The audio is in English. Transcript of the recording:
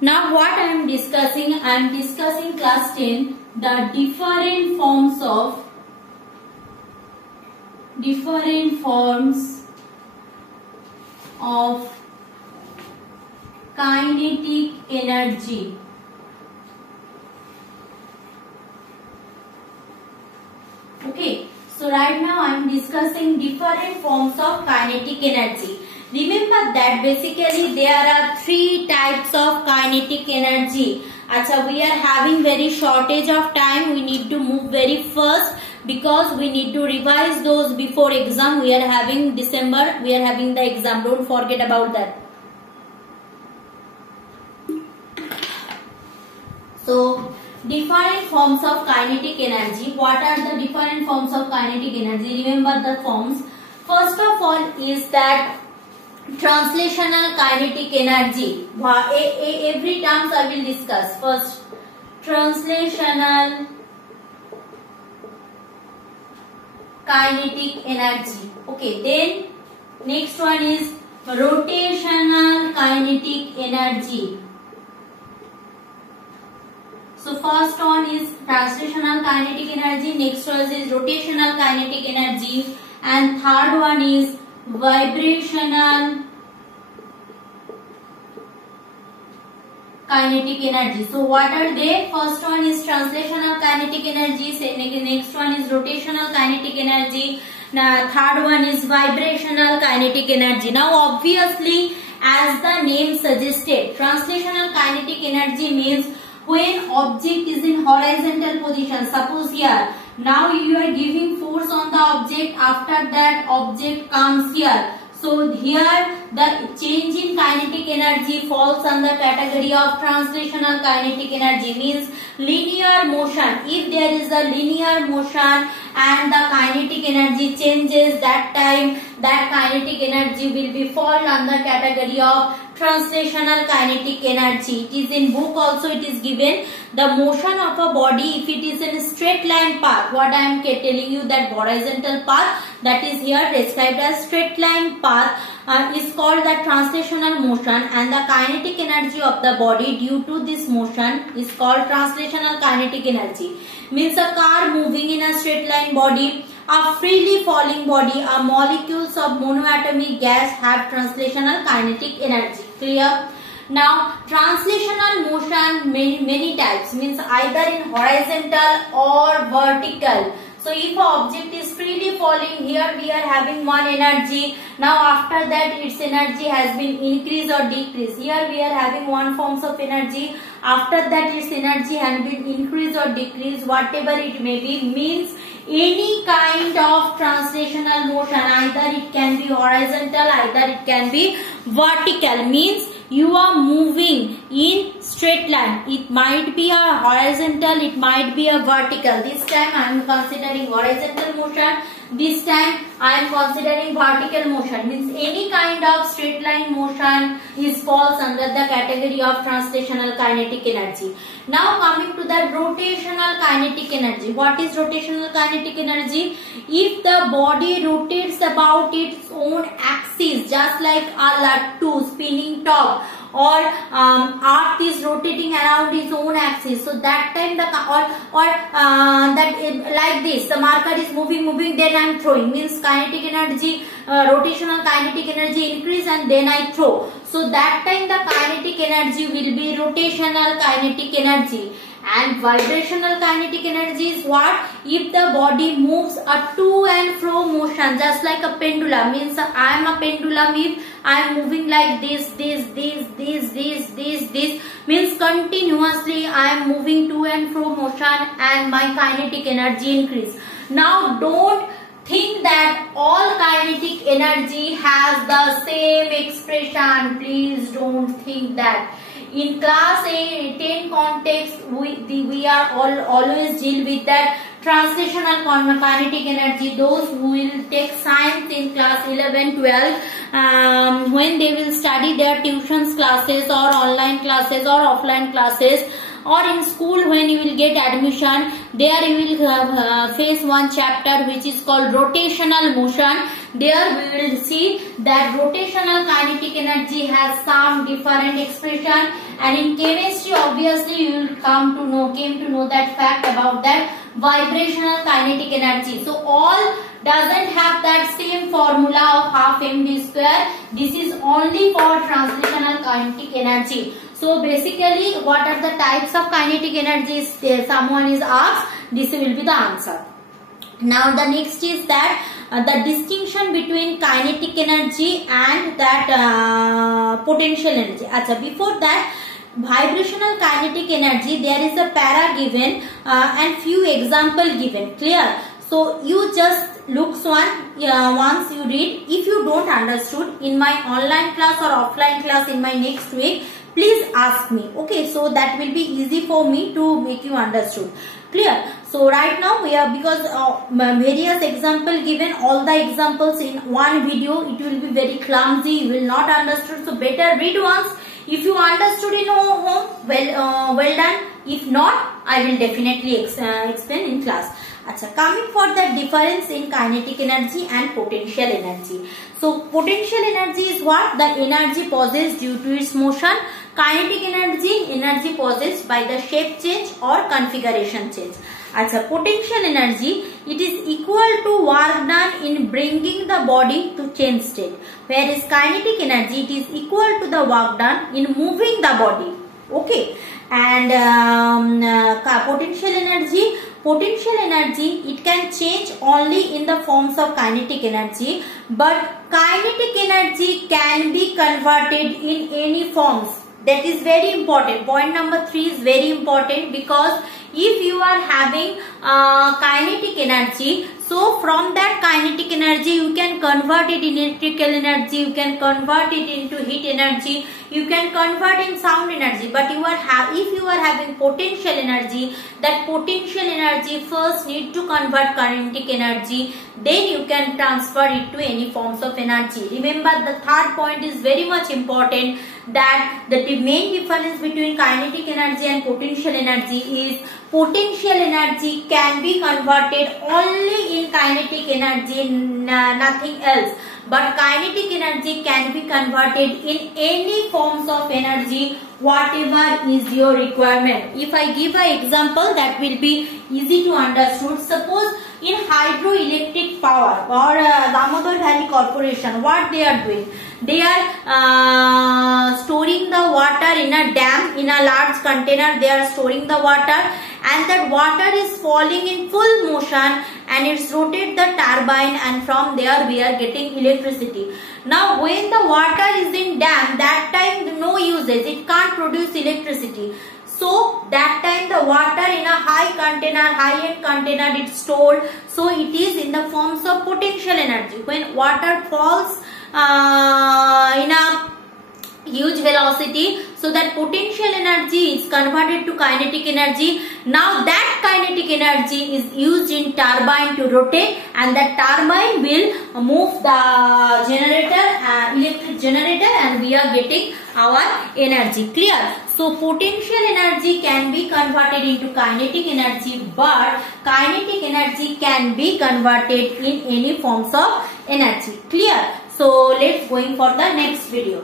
Now what I am discussing? I am discussing class 10 the different forms of kinetic energy. Okay, so right now I am discussing different forms of kinetic energy. Remember that basically there are three types of kinetic energy. Acha, we are having very shortage of time. We need to move very fast because we need to revise those before exam. We are having December. We are having the exam. Don't forget about that. So, different forms of kinetic energy. What are the different forms of kinetic energy? Remember the forms. First of all is that translational kinetic energy. Every terms I will discuss. First, translational kinetic energy. Okay, then next one is rotational kinetic energy. So first one is translational kinetic energy, next one is rotational kinetic energy, and third one is vibrational kinetic energy. So what are they? First one is translational kinetic energy, next one is rotational kinetic energy, now third one is vibrational kinetic energy. Now obviously, as the name suggested, translational kinetic energy means when object is in horizontal position. Suppose here, now you are giving force on the object, after that object comes here. So here the change in kinetic energy falls under category of translational kinetic energy, means linear motion. If there is a linear motion and the kinetic energy changes, that time that kinetic energy will be fall under category of translational kinetic energy. It is in book also it is given. The motion of a body, if it is in a straight line path, what I am telling you, that horizontal path that is here described as straight line path is called the translational motion, and the kinetic energy of the body due to this motion is called translational kinetic energy. Means a car moving in a straight line body, a freely falling body, a molecules of monoatomic gas have translational kinetic energy. Clear? Now translational motion many types, means either in horizontal or vertical. So if an object is freely falling, here we are having one energy. Now after that its energy has been increased or decreased. Here we are having one forms of energy. After that its energy has been increased or decreased, whatever it may be, means any kind of translational motion, either it can be horizontal, either it can be vertical, means you are moving in straight line. It might be a horizontal, it might be a vertical. This time I am considering horizontal motion, this time I am considering vertical motion, means any kind of straight line motion is falls under the category of translational kinetic energy. Now coming to the rotational kinetic energy. What is rotational kinetic energy? If the body rotates about its own axis, just like a lattu spinning top, or earth is rotating around its own axis, so that time the like this, the marker is moving, then I am throwing, means kinetic energy, rotational kinetic energy increase and then I throw. So that time the kinetic energy will be rotational kinetic energy. And vibrational kinetic energy is what? If the body moves a to and fro motion, just like a pendulum, means I am a pendulum. If I am moving like this, means continuously I am moving to and fro motion and my kinetic energy increase. Now don't think that all kinetic energy has the same expression. Please don't think that. In class 10 context, we are always deal with that translational kinetic energy. Those who will take science in class 11, 12, when they will study their tuitions classes or online classes or offline classes, or in school when you will get admission, there you will face one chapter which is called rotational motion. There we will see that rotational kinetic energy has some different expression, and in chemistry obviously you will came to know that fact about that vibrational kinetic energy. So all doesn't have that same formula of half mv square. This is only for translational kinetic energy. So basically, what are the types of kinetic energies? Someone is asked. This will be the answer. Now the next is that the distinction between kinetic energy and that potential energy. Achha, before that, vibrational kinetic energy, there is a para given and few example given. Clear? So you just looks once you read. If you don't understood in my online class or offline class in my next week, please ask me. Okay, so that will be easy for me to make you understood. Clear? So right now we are, because various example given, all the examples in one video, it will be very clumsy. You will not understood. So better read once. If you understood in home, well done. If not, I will definitely explain in class. Achha, coming for the difference in kinetic energy and potential energy. So potential energy is what? The energy possessed due to its motion. Kinetic energy possessed by the shape change or configuration change. Achha, potential energy, it is equal to work done in bringing the body to change state. Whereas kinetic energy, it is equal to the work done in moving the body. Okay. And potential energy, it can change only in the forms of kinetic energy, but kinetic energy can be converted in any forms. That is very important. Point number 3 is very important, because if you are having kinetic energy, so from that kinetic energy you can convert it in electrical energy, you can convert it into heat energy, you can convert in sound energy. But if you are having potential energy, that potential energy first need to convert kinetic energy, then you can transfer it to any forms of energy. Remember, the third point is very much important, that the main difference between kinetic energy and potential energy is potential energy can be converted only in kinetic energy, nothing else. But kinetic energy can be converted in any forms of energy, whatever is your requirement. If I give an example, that will be easy to understood. Suppose in hydroelectric power or Damodar Valley Corporation, what they are doing? They are storing the water in a dam, in a large container. They are storing the water, and that water is falling in full motion, and it's rotate the turbine, and from there we are getting electricity. Now when the water is in dam, that time no usage, it can't produce electricity. So that time the water in a high-end container, it's stored. So it is in the forms of potential energy. When water falls in a huge velocity, so that potential energy is converted to kinetic energy. Now that kinetic energy is used in turbine to rotate, and that turbine will move the generator, electric generator, and we are getting our energy. Clear? So potential energy can be converted into kinetic energy, but kinetic energy can be converted in any forms of energy. Clear? So let's going for the next video.